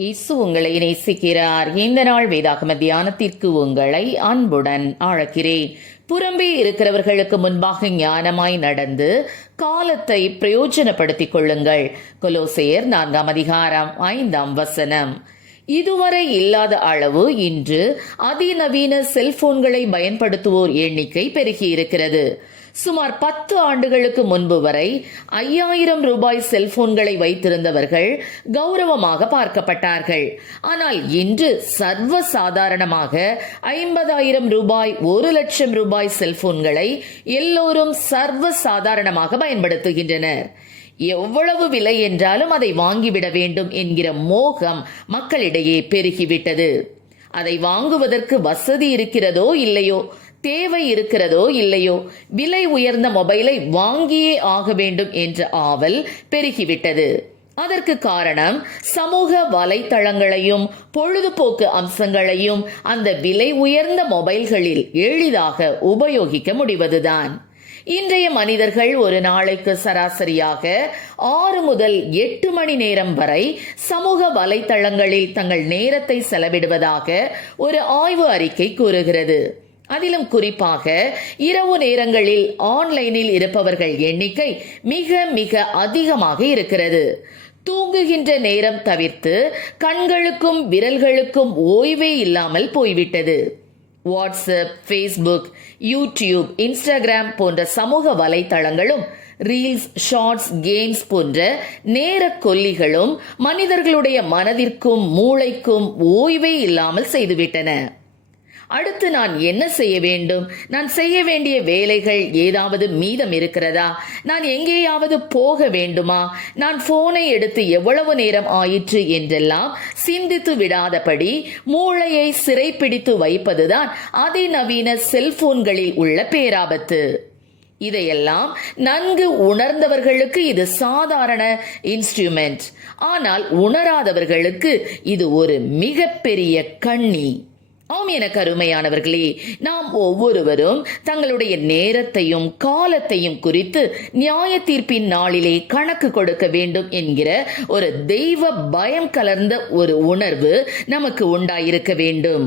இயேசு உங்களை நேசிக்கிறார். இந்த நாள் வேதாகம தியானத்திற்கு உங்களை அன்புடன் அழைக்கிறேன் புறம்பே இருக்கிறவர்களுக்கு முன்பாக ஞானமாய் நடந்து காலத்தை பிரயோஜனப்படுத்திக் கொள்ளுங்கள். கொலோசையர் நான்காம் அதிகாரம் ஐந்தாம் வசனம். இதுவரை இல்லாத அளவு இன்று அதிநவீன செல்போன்களை பயன்படுத்துவோர் எண்ணிக்கை பெருகியிருக்கிறது. சுமார் பத்து ஆண்டுகளுக்கு முன்பு வரை ஐயாயிரம் ரூபாய் செல்போன்களை வைத்திருந்தவர்கள் கௌரவமாக பார்க்கப்பட்டார்கள். ஆனால் இன்று சர்வ சாதாரணமாக ஐம்பதாயிரம் ரூபாய் ஒரு லட்சம் ரூபாய் செல்போன்களை எல்லோரும் சர்வ சாதாரணமாக பயன்படுத்துகின்றனர். எவ்வளவு விலை என்றாலும் அதை வாங்கிவிட வேண்டும் என்கிற மோகம் மக்களிடையே பெருகிவிட்டது. அதை வாங்குவதற்கு வசதி இருக்கிறதோ இல்லையோ? தேவை இருக்கிறதோ இல்லையோ விலை உயர்ந்த மொபைலை வாங்கியே ஆக வேண்டும் என்ற ஆவல் பெருகிவிட்டது. அதற்கு காரணம் சமூக வலைத்தளங்களையும் பொழுதுபோக்கு அம்சங்களையும் அந்த விலை உயர்ந்த மொபைல்களில் எளிதாக உபயோகிக்க முடிவதுதான். இன்றைய மனிதர்கள் ஒரு நாளைக்கு சராசரியாக ஆறு முதல் எட்டு மணி நேரம் வரை சமூக வலைத்தளங்களில் தங்கள் நேரத்தை செலவிடுவதாக ஒரு ஆய்வு அறிக்கை கூறுகிறது. அதிலும் குறிப்பாக இரவு நேரங்களில் ஆன்லைனில் இருப்பவர்கள் எண்ணிக்கை மிக மிக அதிகமாக இருக்கிறது. தூங்குகின்ற நேரம் தவிர்த்து கண்களுக்கும் விரல்களுக்கும் ஓய்வே இல்லாமல் போய்விட்டது. வாட்ஸ்அப் ஃபேஸ்புக் யூடியூப் இன்ஸ்டாகிராம் போன்ற சமூக வலைத்தளங்களும் ரீல்ஸ் ஷார்ட்ஸ் கேம்ஸ் போன்ற நேர கொல்லிகளும் மனிதர்களுடைய மனதிற்கும் மூளைக்கும் ஓய்வே இல்லாமல் செய்துவிட்டன. அடுத்து நான் என்ன செய்ய வேண்டும்? நான் செய்ய வேண்டிய வேலைகள் ஏதாவது மீதம் இருக்கிறதா? நான் எங்கேயாவது போக வேண்டுமா? நான் போனை எடுத்து எவ்வளவு நேரம் ஆயிற்று என்றெல்லாம் சிந்தித்து விடாதபடி மூளையை சிறைப்பிடித்து வைப்பதுதான் அதிநவீன செல்போன்களில் உள்ள பேராபத்து. இதையெல்லாம் நன்கு உணர்ந்தவர்களுக்கு இது சாதாரண இன்ஸ்ட்ருமெண்ட் ஆனால் உணராதவர்களுக்கு இது ஒரு மிகப்பெரிய கண்ணி. ஆம் என கருமையானவர்களே நாம் ஒவ்வொருவரும் தங்களுடைய நேரத்தையும் காலத்தையும் குறித்து நியாய தீர்ப்பின் நாளிலே கணக்கு கொடுக்க வேண்டும் என்கிற ஒரு தெய்வ பயம் கலர்ந்த ஒரு உணர்வு நமக்கு உண்டாயிருக்க வேண்டும்.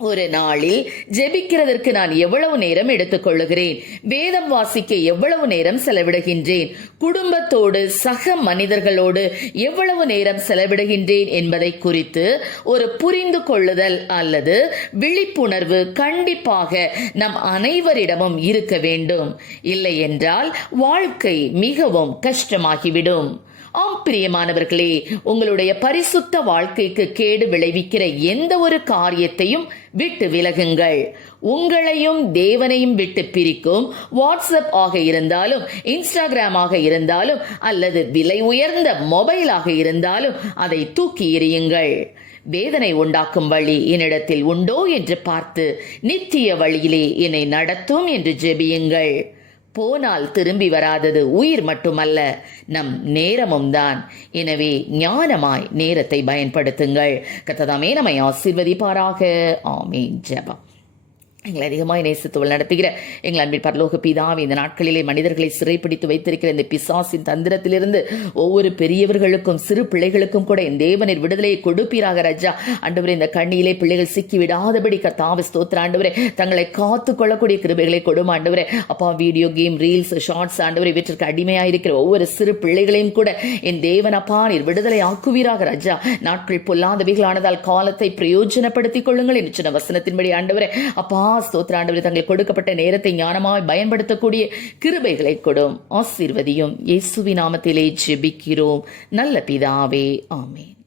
ஒரு நாளில் ஜெபிக்கிறதற்கு நான் எவ்வளவு நேரம் எடுத்துக்கொள்ளுகிறேன்? வேதம் வாசிக்க எவ்வளவு நேரம் செலவிடுகின்றேன்? குடும்பத்தோடு சக மனிதர்களோடு எவ்வளவு நேரம் செலவிடுகின்றேன் என்பதை குறித்து ஒரு புரிந்து கொள்ளுதல் அல்லது விழிப்புணர்வு கண்டிப்பாக நம் அனைவரிடமும் இருக்க வேண்டும். இல்லை என்றால் வாழ்க்கை மிகவும் கஷ்டமாகிவிடும். ஆம் பிரியமானவர்களே உங்களுடைய பரிசுத்த வாழ்க்கைக்கு கேடு விளைவிக்கிற எந்த ஒரு காரியத்தையும் விட்டு விலகுங்கள். உங்களையும் தேவனையும் விட்டு பிரிக்கும். வாட்ஸ்அப் ஆக இருந்தாலும் இன்ஸ்டாகிராம் ஆக இருந்தாலும் அல்லது விலை உயர்ந்த மொபைலாக இருந்தாலும் அதை தூக்கி எறியுங்கள். வேதனை உண்டாக்கும் வழி என்னிடத்தில் உண்டோ என்று பார்த்து நித்திய வழியிலே என்னை நடத்தும் என்று ஜெபியுங்கள். போனால் திரும்பி வராதது உயிர் மட்டுமல்ல நம் நேரமும் தான். எனவே ஞானமாய் நேரத்தை பயன்படுத்துங்கள். கத்ததாமே நம்மை ஆசிர்வதிப்பாராக. ஆமீன். ஜபம். எங்களை அதிகமாக நேசித்துவள் நடத்துகிற எங்கள் அன்பின் பரலோக பிதாவை இந்த நாட்களிலே மனிதர்களை சிறைப்பிடித்து வைத்திருக்கிற இந்த பிசாசின் தந்திரத்திலிருந்து ஒவ்வொரு பெரியவர்களுக்கும் சிறு பிள்ளைகளுக்கும் கூட என் தேவனின் விடுதலையை கொடுப்பீராக ராஜா. ஆண்டவரே இந்த கண்ணியிலே பிள்ளைகள் சிக்கி விடாதபடி கர்த்தாவை ஸ்தோத்திர ஆண்டவரே. தங்களை காத்து கொள்ளக்கூடிய கிருபைகளை கொடும் ஆண்டவரே. அப்பா வீடியோ கேம் ரீல்ஸ் ஷார்ட்ஸ் ஆண்டவரை இவற்றிற்கு அடிமையாயிருக்கிற ஒவ்வொரு சிறு பிள்ளைகளையும் கூட என் தேவன் அப்பா நீர் விடுதலை ஆக்குவீராக ராஜா. நாட்கள் பொல்லாதவைகளானதால் காலத்தை பிரயோஜனப்படுத்திக் கொள்ளுங்கள் என்று சின்ன வசனத்தின்படி ஆண்டவரே. அப்பா ஸ்தோத்திராண்டவரை தங்கள் கொடுக்கப்பட்ட நேரத்தை ஞானமாய் பயன்படுத்தக்கூடிய கிருபைகளை கொடும். ஆசீர்வதியும். இயேசுவி நாமத்திலே ஜெபிக்கிறோம். நல்ல பிதாவே ஆமேன்.